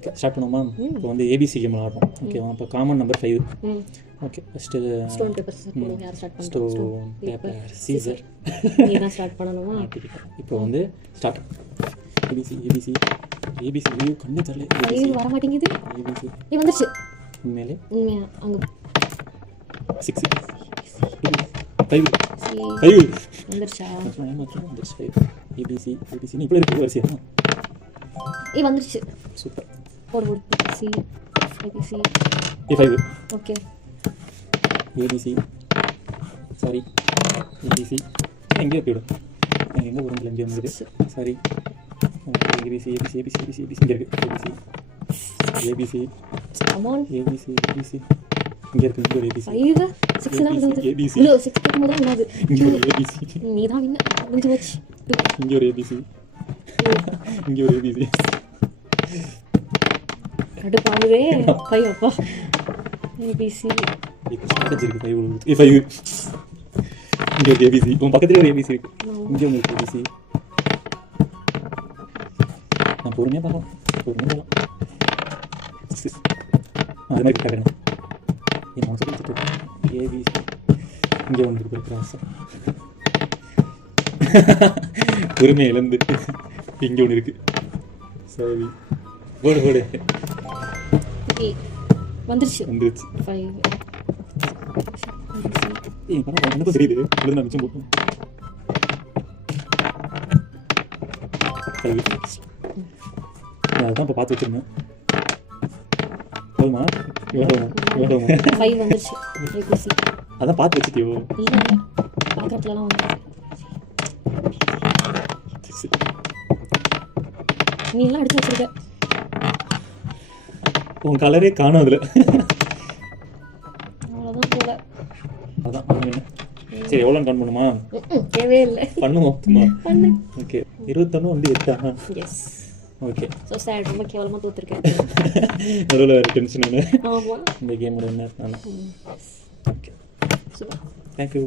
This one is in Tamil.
ஓகே ஸ்டார்ட் பண்ணுவோமா? இப்போ வந்து ஏபிசி கேம் விளாடுறோம். ஓகேவா? இப்போ common number 5. Okay first stone paper Caesar போடுவோம். யார் ஸ்டார்ட் பண்ணுறோம்? Stone paper Caesar. நீ தான் ஸ்டார்ட் பண்ணணுமா? இப்போ வந்து ஸ்டார்ட். ஏபிசி ஏபிசி ஏபிசி ஐயோ கண்ணு தரல. ஐயோ வர மாட்டேங்குது. ஏபிசி வந்துருச்சு. உண்மையிலே உண்மையா அங்கே 6 5 வந்துருச்சா? வந்துருச்சு. ஏபிசி ஏபிசி நீ இப்போ இருக்கு வரிசையா? வந்துருச்சு. சூப்பர். போடு C ABC A5. Okay ABC sorry ABC எங்கேயோ போயிடும். எங்கே ஒரு எங்கே வந்துது? Sorry ABC ABC ABC ABC ABC இங்கே இருக்குது. ABC ABC come on ABC ABC இங்கே இருக்குது. இங்கே ஒரு ஏபிசி 5 6 தான் விடுது. ஏபிசி இல்ல 6 கேக்கும்போது தான் விடாது. இங்கே ஒரு ஏபிசி நீ தான் வின்ன. முடிஞ்சு போச்சு. இங்கே ஒரு ஏபிசி இங்கே ஒரு ஏபிசி கடுப்பாகுதே. 5 அப்பா ஏபிசி ஸ்ட்ராட்டஜி இருக்குது. 5 இங்கே ஒரு ஏபிசி உன் பக்கத்துலேயே ஒரு ஏபிசி இருக்குது. இங்கே உங்களுக்கு ஏபிசி நான் பொறுமையாக பார்க்கலாம். பொறுமையாக பார்க்கலாம். அது மாதிரி கேட்குறேன். என் மனசு கொடுத்துட்டு ஏபிசி இங்கே ஒன்று இருக்கிற கிராஸ் பொறுமை இழந்து இங்கே ஒன்று இருக்குது. சரி போடு போடு வந்துருச்சு. 5 எனக்கு தெரியுது. இல்லை நான் மிச்சம் போட்டேன். அதுதான் இப்போ பார்த்து வச்சுருந்தேன். போதுமா? எவ்வளோ 5 வந்துருச்சு. ஏபிசி அதான் பார்த்து வச்சுட்டியோ? இல்லை பார்க்கறதுலாம் வந்து நீ எல்லாம் அடிச்சு வச்சிருக்க. உன் கலரே காணும் அதில். அவ்வளோதான் போல. அதான் சரி எவ்வளோன்னு கவுண்ட் பண்ணுமா? தேவையே இல்லை. பண்ணுவோம் சும்மா. பண்ணு. ஓகே 21 வந்து 8. Yes okay so sad. ரொம்ப கேவலமாக தோற்றுருக்கேன். நடுவில் வேறு டென்ஷன் ஆமாம். இந்த கேமோட என்ன? Okay super. தேங்க்யூ.